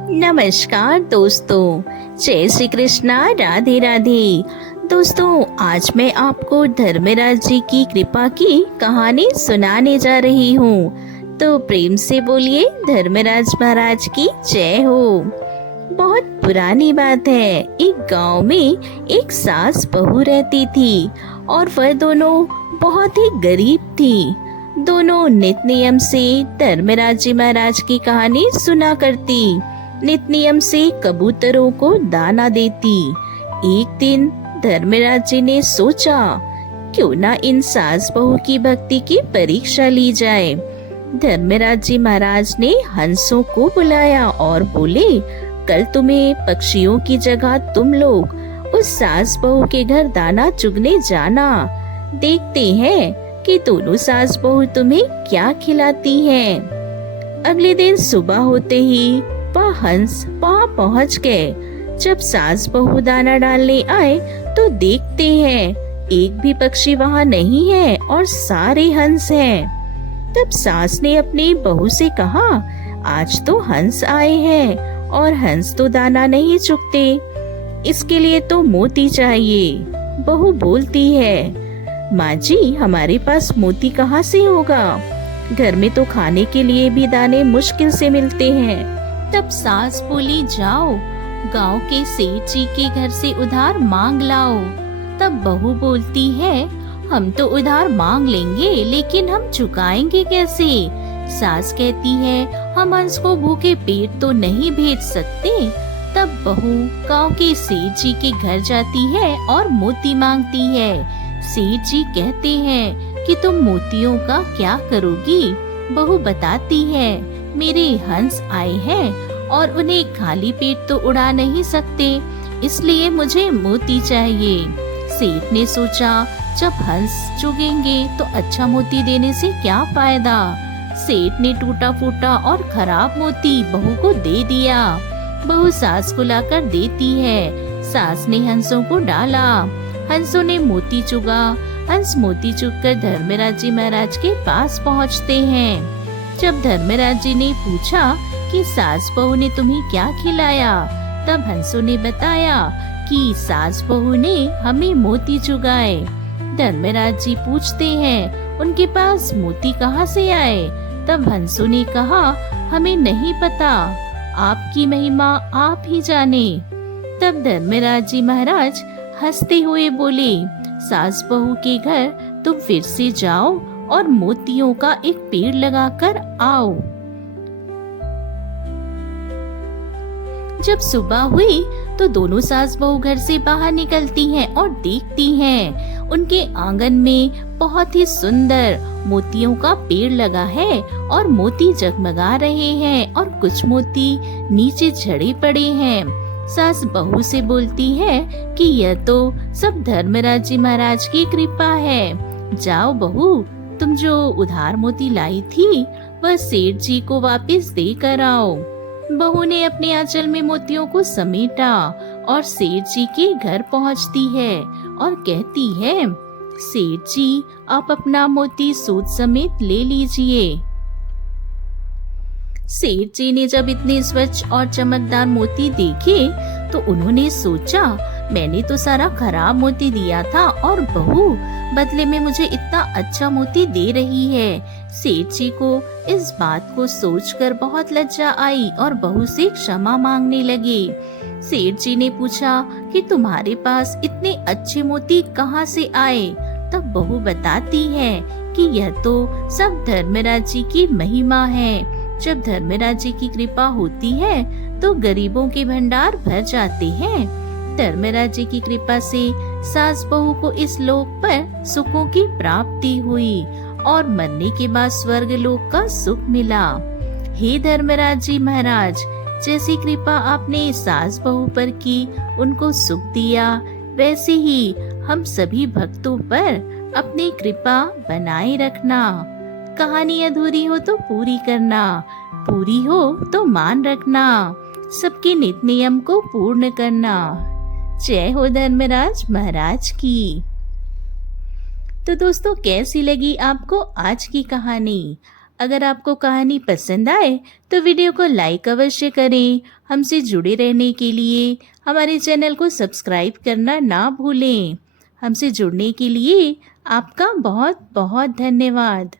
नमस्कार दोस्तों, जय श्री कृष्णा, राधे राधे। दोस्तों, आज मैं आपको धर्मराज जी की कृपा की कहानी सुनाने जा रही हूँ। तो प्रेम से बोलिए, धर्मराज महाराज की जय हो। बहुत पुरानी बात है। एक गांव में एक सास बहू रहती थी और वह दोनों बहुत ही गरीब थी। दोनों नित नियम से धर्मराज जी महाराज की कहानी सुना करती, नित नियम से कबूतरों को दाना देती। एक दिन धर्मराज जी ने सोचा, क्यों ना इन सास बहू की भक्ति की परीक्षा ली जाए। धर्मराज जी महाराज ने हंसों को बुलाया और बोले, कल तुम्हें पक्षियों की जगह तुम लोग उस सास बहू के घर दाना चुगने जाना। देखते हैं कि दोनों सास बहू तुम्हें क्या खिलाती हैं। अगले दिन सुबह होते ही वह हंस वहाँ पहुँच गए। जब सास बहू दाना डालने आए तो देखते हैं एक भी पक्षी वहाँ नहीं है और सारे हंस हैं। तब सास ने अपनी बहू से कहा, आज तो हंस आए हैं और हंस तो दाना नहीं चुगते, इसके लिए तो मोती चाहिए। बहू बोलती है, माँ जी, हमारे पास मोती कहाँ से होगा, घर में तो खाने के लिए भी दाने मुश्किल से मिलते हैं। तब सास बोली, जाओ गांव के सेठ जी के घर से उधार मांग लाओ। तब बहू बोलती है, हम तो उधार मांग लेंगे, लेकिन हम चुकाएंगे कैसे। सास कहती है, हम हंस को भूखे पेट तो नहीं भेज सकते। तब बहू गांव के सेठ जी के घर जाती है और मोती मांगती है। सेठ जी कहते हैं कि तुम मोतियों का क्या करोगी। बहू बताती है, मेरे हंस आए हैं और उन्हें खाली पेट तो उड़ा नहीं सकते, इसलिए मुझे मोती चाहिए। सेठ ने सोचा, जब हंस चुगेंगे तो अच्छा मोती देने से क्या फायदा। सेठ ने टूटा फूटा और खराब मोती बहू को दे दिया। बहू सास को लाकर देती है। सास ने हंसों को डाला, हंसों ने मोती चुगा। हंस मोती चुगकर धर्मराज जी महाराज के पास पहुँचते हैं। जब धर्मराज जी ने पूछा कि सास बहू ने तुम्हें क्या खिलाया, तब हंसों ने बताया कि सास बहू ने हमें मोती चुगाए। धर्मराज जी पूछते हैं, उनके पास मोती कहाँ से आए। तब हंसों ने कहा, हमें नहीं पता, आपकी महिमा आप ही जाने। तब धर्मराज जी महाराज हंसते हुए बोले, सास बहू के घर तुम फिर से जाओ और मोतियों का एक पेड़ लगाकर आओ। जब सुबह हुई तो दोनों सास बहू घर से बाहर निकलती हैं और देखती हैं उनके आंगन में बहुत ही सुंदर मोतियों का पेड़ लगा है और मोती जगमगा रहे हैं और कुछ मोती नीचे झड़े पड़े हैं। सास बहू से बोलती है कि यह तो सब धर्मराज जी महाराज की कृपा है। जाओ बहू, तुम जो उधार मोती लाई थी वह सेठ जी को वापस दे कर आओ। बहू ने अपने आंचल में मोतियों को समेटा और सेठ जी के घर पहुंचती है और कहती है, सेठ जी, आप अपना मोती सूद समेत ले लीजिए। सेठ जी ने जब इतने स्वच्छ और चमकदार मोती देखे तो उन्होंने सोचा, मैंने तो सारा खराब मोती दिया था और बहू बदले में मुझे इतना अच्छा मोती दे रही है। सेठ जी को इस बात को सोचकर बहुत लज्जा आई और बहू से क्षमा मांगने लगे। सेठ जी ने पूछा कि तुम्हारे पास इतने अच्छे मोती कहाँ से आए। तब बहू बताती है कि यह तो सब धर्मराज जी की महिमा है। जब धर्मराज जी की कृपा होती है तो गरीबों के भंडार भर जाते हैं। धर्मराज जी की कृपा से सास बहू को इस लोक पर सुखों की प्राप्ति हुई और मरने के बाद स्वर्ग लोक का सुख मिला। हे धर्मराज जी महाराज, जैसी कृपा आपने सास बहू पर की, उनको सुख दिया, वैसे ही हम सभी भक्तों पर अपनी कृपा बनाए रखना। कहानी अधूरी हो तो पूरी करना, पूरी हो तो मान रखना, सबके नित नियम को पूर्ण करना। जय हो धर्मराज महाराज की। तो दोस्तों, कैसी लगी आपको आज की कहानी? अगर आपको कहानी पसंद आए तो वीडियो को लाइक अवश्य करें। हमसे जुड़े रहने के लिए हमारे चैनल को सब्सक्राइब करना ना भूलें। हमसे जुड़ने के लिए आपका बहुत बहुत धन्यवाद।